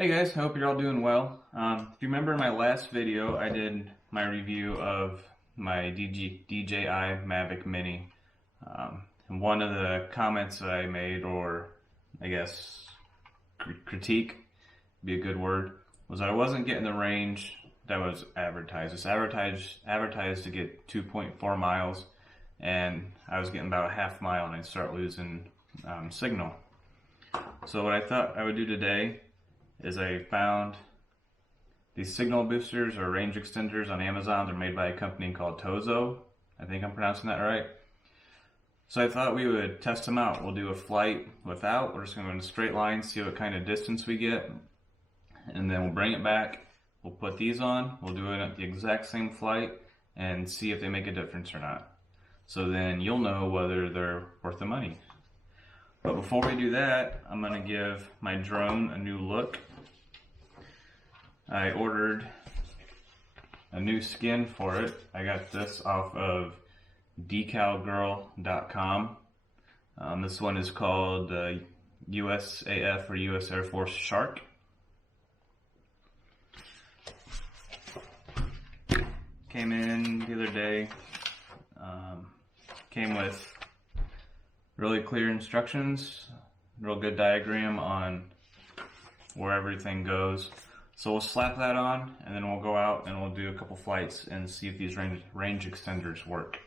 Hey guys, I hope you're all doing well. If you remember in my last video, I did my review of my DJI Mavic Mini. And one of the comments that I made, or I guess critique, be a good word, was I wasn't getting the range that was advertised. It's advertised to get 2.4 miles, and I was getting about a half mile, and I'd start losing signal. So what I thought I would do today is I found these signal boosters or range extenders on Amazon. They're made by a company called Tozo. I think I'm pronouncing that right. So I thought we would test them out. We'll do a flight without. We're just going to go in a straight line, see what kind of distance we get, and then we'll bring it back. We'll put these on. We'll do it at the exact same flight and see if they make a difference or not. So then you'll know whether they're worth the money. But before we do that, I'm going to give my drone a new look. I ordered a new skin for it. I got this off of decalgirl.com. This one is called USAF or US Air Force Shark. Came in the other day. Came with really clear instructions, real good diagram on where everything goes. So we'll slap that on, and then we'll go out and we'll do a couple flights and see if these range extenders work.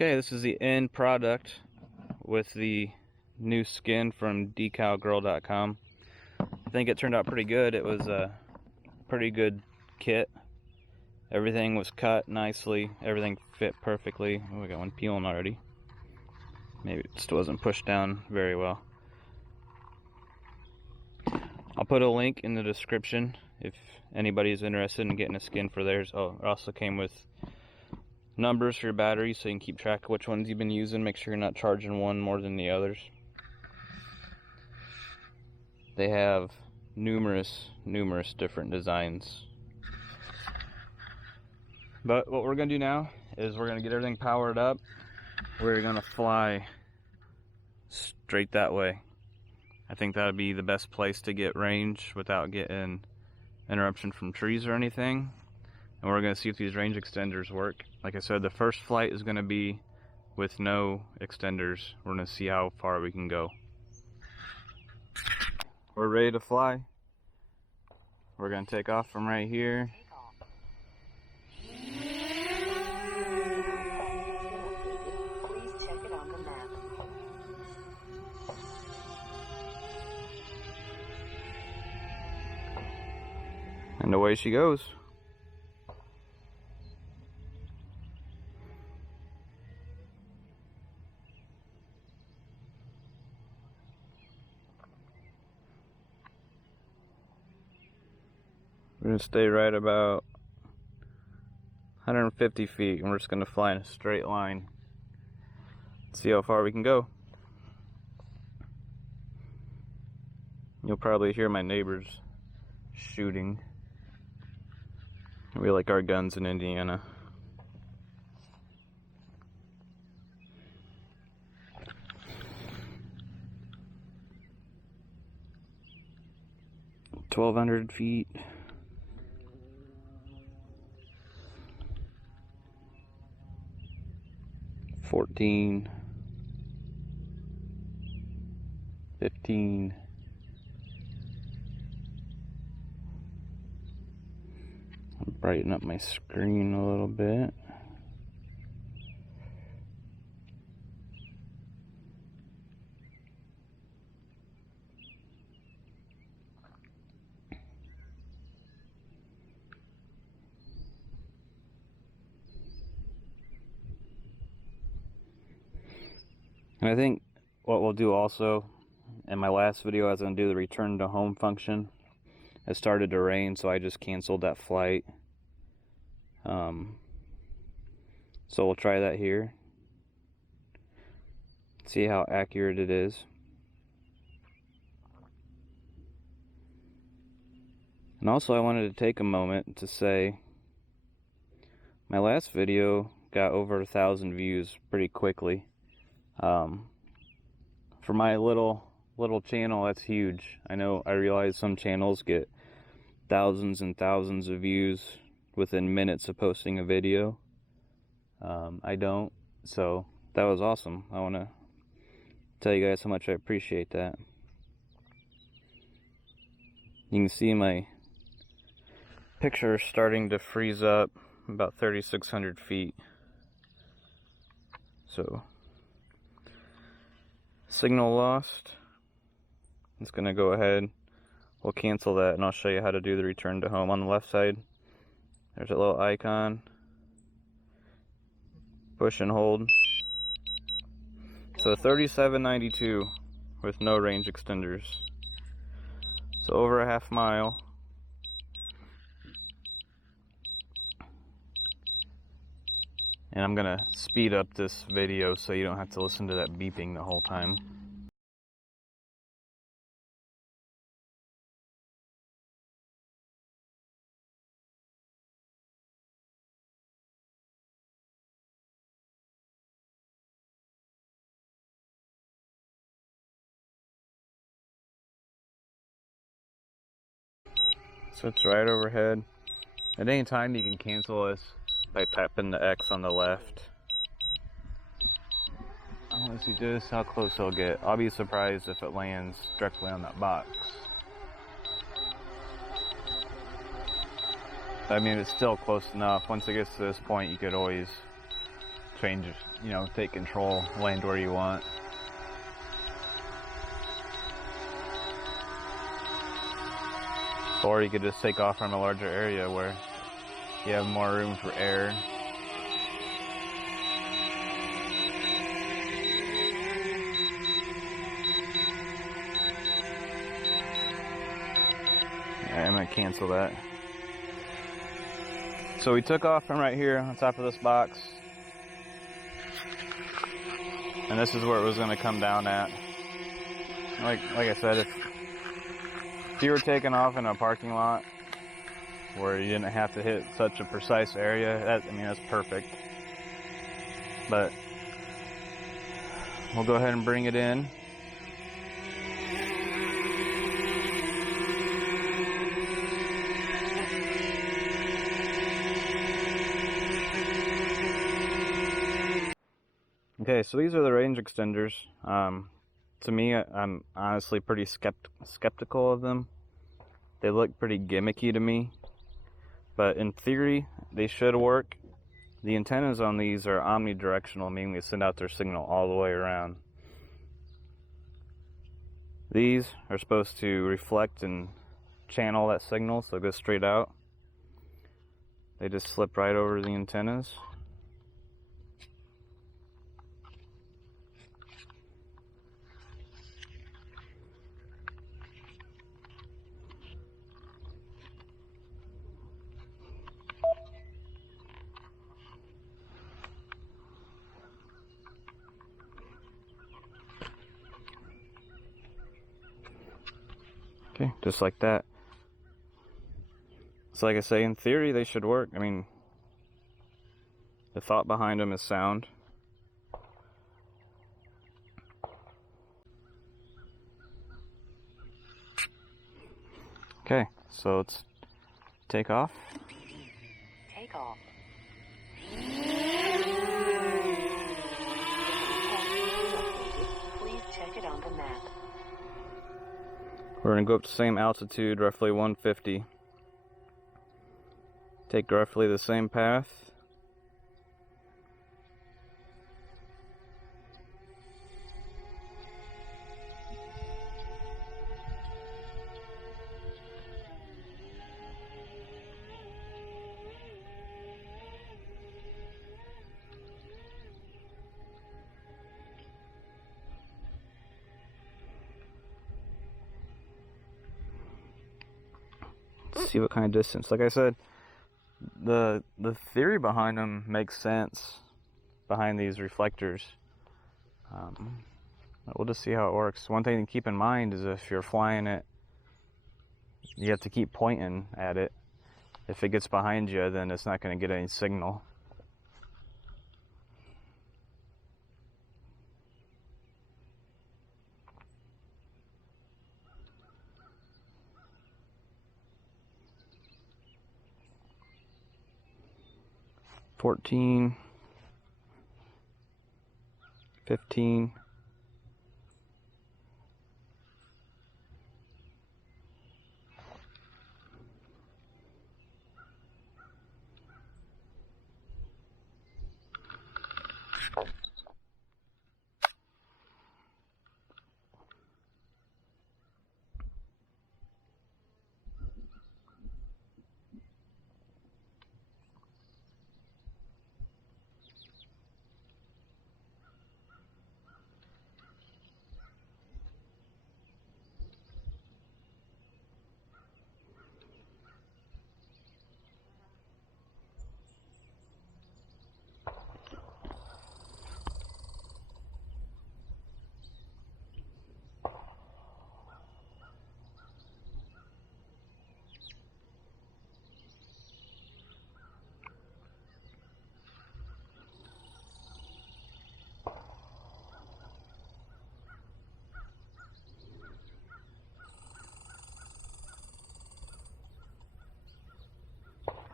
Okay, this is the end product with the new skin from decalgirl.com. I think it turned out pretty good. It was a pretty good kit. Everything was cut nicely. Everything fit perfectly. Oh, we got one peeling already. Maybe it just wasn't pushed down very well. I'll put a link in the description if anybody's interested in getting a skin for theirs. Oh, it also came with numbers for your batteries so you can keep track of which ones you've been using. Make sure you're not charging one more than the others. They have numerous different designs. But what we're going to do now is we're going to get everything powered up we're gonna fly straight that way. I think that would be the best place to get range without getting interruption from trees or anything. And we're gonna see if these range extenders work. Like I said, the first flight is gonna be with no extenders. We're gonna see how far we can go. We're ready to fly. We're gonna take off from right here. Please check it on the map. And away she goes. We're gonna stay right about 150 feet, and we're just gonna fly in a straight line. See how far we can go. You'll probably hear my neighbors shooting. We like our guns in Indiana. $1,200 feet. $14, $15. I'll brighten up my screen a little bit. And I think what we'll do also, in my last video I was going to do the return to home function. It started to rain, so I just canceled that flight. So we'll try that here. See how accurate it is. And also I wanted to take a moment to say my last video got over 1,000 views pretty quickly. For my little channel, that's huge. I realize some channels get thousands and thousands of views within minutes of posting a video. I don't, so that was awesome. I want to tell you guys how much I appreciate that. You can see my picture starting to freeze up about 3,600 feet. So signal lost. It's gonna go ahead. We'll cancel that and I'll show you how to do the return to home. On the left side, there's a little icon. Push and hold. So 3792 with no range extenders. So over a half mile. And I'm gonna speed up this video so you don't have to listen to that beeping the whole time. So it's right overhead. At any time you can cancel this by tapping the X on the left. I want to see just how close it'll get. I'll be surprised if it lands directly on that box. I mean, it's still close enough. Once it gets to this point, you could always change, take control, land where you want. Or you could just take off from a larger area where you have more room for air. Alright, I'm gonna cancel that. So we took off from right here on top of this box. And this is where it was gonna come down at. Like I said, if you were taking off in a parking lot where you didn't have to hit such a precise area, that's perfect. But we'll go ahead and bring it in. Okay, so these are the range extenders. To me, I'm honestly pretty skeptical of them. They look pretty gimmicky to me, but in theory, they should work. The antennas on these are omnidirectional, meaning they send out their signal all the way around. These are supposed to reflect and channel that signal so it goes straight out. They just slip right over the antennas. Okay, just like that. So like I say, in theory they should work. I mean, the thought behind them is sound. Okay, so let's take off. Take off. Please check it on the map. We're going to go up to the same altitude, roughly 150. Take roughly the same path. See what kind of distance. Like I said, the theory behind them makes sense behind these reflectors. We'll just see how it works. One thing to keep in mind is if you're flying it, you have to keep pointing at it. If it gets behind you, then it's not going to get any signal. $14, $15.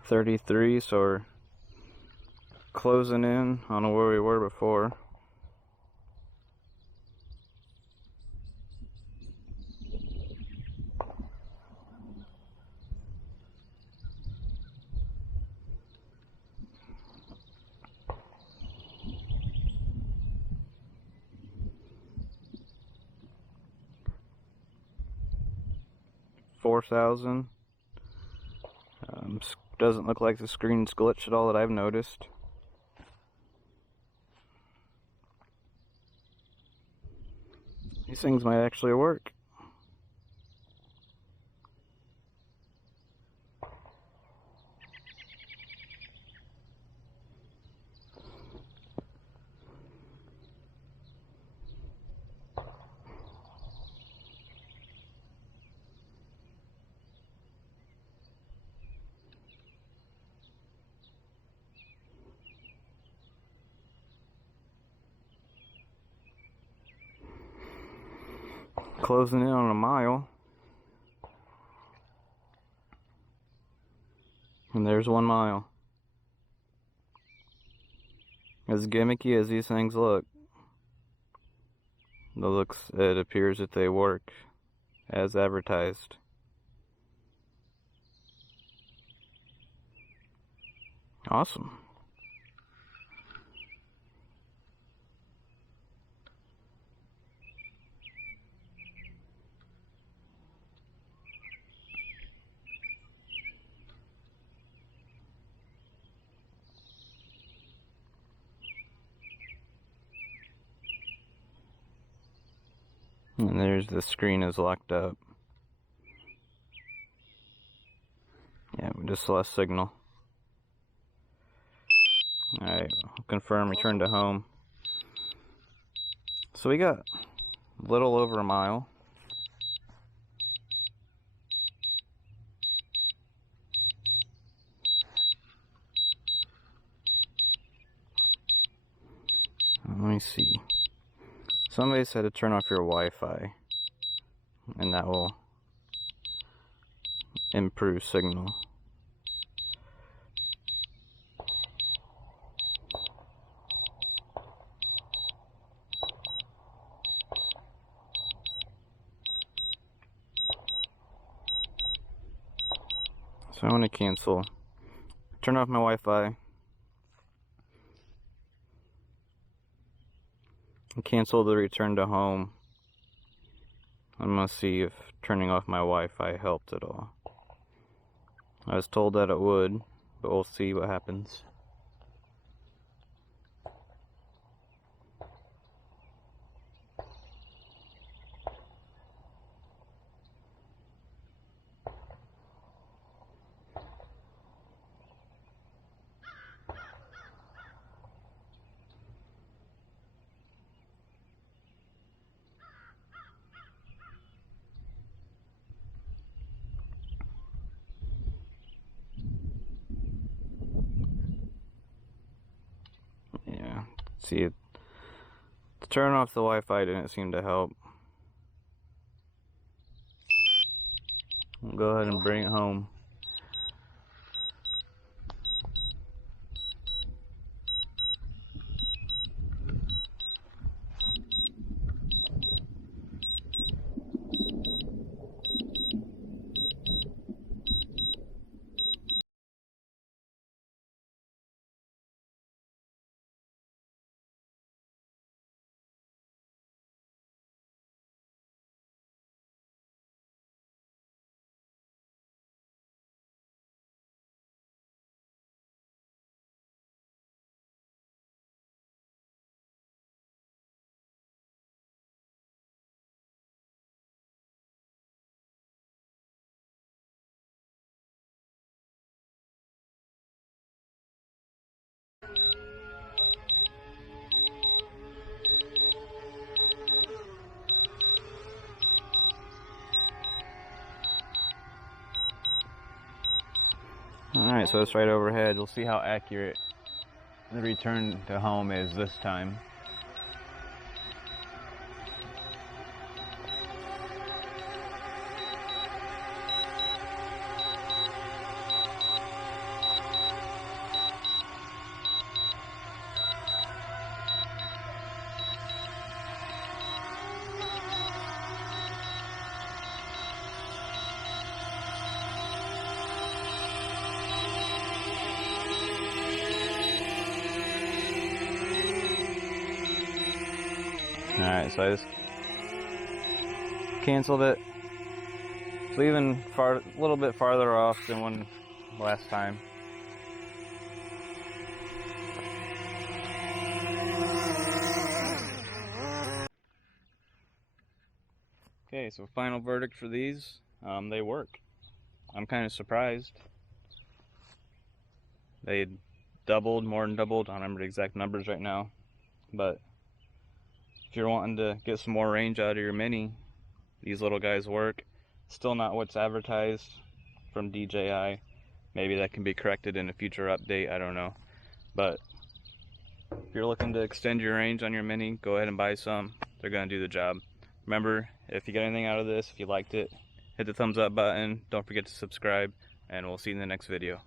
$33, so we're closing in on where we were before. $4,000. Doesn't look like the screen's glitched at all that I've noticed. These things might actually work. Closing in on a mile. And there's 1 mile. As gimmicky as these things look, it appears that they work as advertised. Awesome. And there's the screen is locked up. Yeah, we just lost signal. Alright, confirm return to home. So we got a little over a mile. Let me see. Somebody said to turn off your Wi-Fi, and that will improve signal. So I want to cancel. Turn off my Wi-Fi. And cancel the return to home. I'm gonna see if turning off my Wi-Fi helped at all. I was told that it would, but we'll see what happens. Yeah, see it. To turn off the Wi-Fi didn't seem to help. We'll go ahead and bring it home. Alright, so it's right overhead. We'll see how accurate the return to home is this time. Alright, so I just canceled it. It's even a little bit farther off than when last time. Okay, so final verdict for these. They work. I'm kind of surprised. They doubled, more than doubled. I don't remember the exact numbers right now, but if you're wanting to get some more range out of your Mini, these little guys work. Still not what's advertised from DJI. Maybe that can be corrected in a future update, I don't know. But if you're looking to extend your range on your Mini, go ahead and buy some. They're going to do the job. Remember, if you got anything out of this, if you liked it, hit the thumbs up button. Don't forget to subscribe, and we'll see you in the next video.